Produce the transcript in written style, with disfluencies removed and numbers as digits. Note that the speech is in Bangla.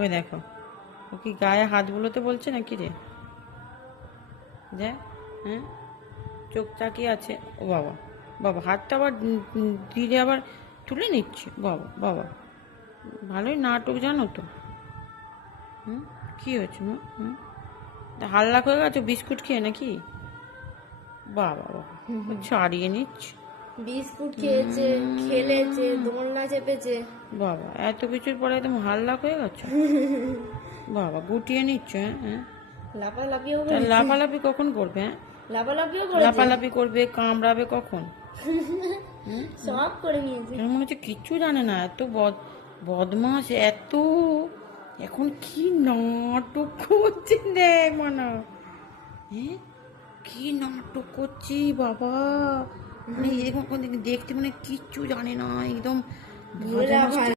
ওই দেখো, ও কি গায়ে হাত বুলোতে বলছে নাকি রে? যা, হ্যাঁ, চোখ চাকিয়ে আছে। ও বাবা, বাবা হাতটা আবার দিলে আবার তুলে নিচ্ছে। বাবা বাবা, ভালোই নাটক জানো তো। হুম, কী হয়েছে মা? হুম, হাল্লা হয়ে গেছো বিস্কুট খেয়ে নাকি? বাবা বাবা, ছাড়িয়ে নিচ্ছে। বিস্কুট খেয়েছে, খেলেছে, দোলনা চেপেছে। বাবা, এত কিছুর পরে একদম হাল্লা হয়ে গেছো। বাবা, গুটিয়ে নিচ্ছ? হ্যাঁ, লাফালাফিও তা করেছে। লাফালাফি কখন করবে? হ্যাঁ, লাফালাফিও করেছে। লাফালাফি করবে, কামড়াবে কখন? সব করে নিয়েছে। আমার মনে হচ্ছে কিচ্ছু জানে না, এত বদমাস এত। এখন কি নাটক করছে দেখ মানা। হ্যাঁ, কি নাটক করছি বাবা। মানে এরকম দেখতে মানে কিচ্ছু জানে না, একদম ভোলা বদমাস।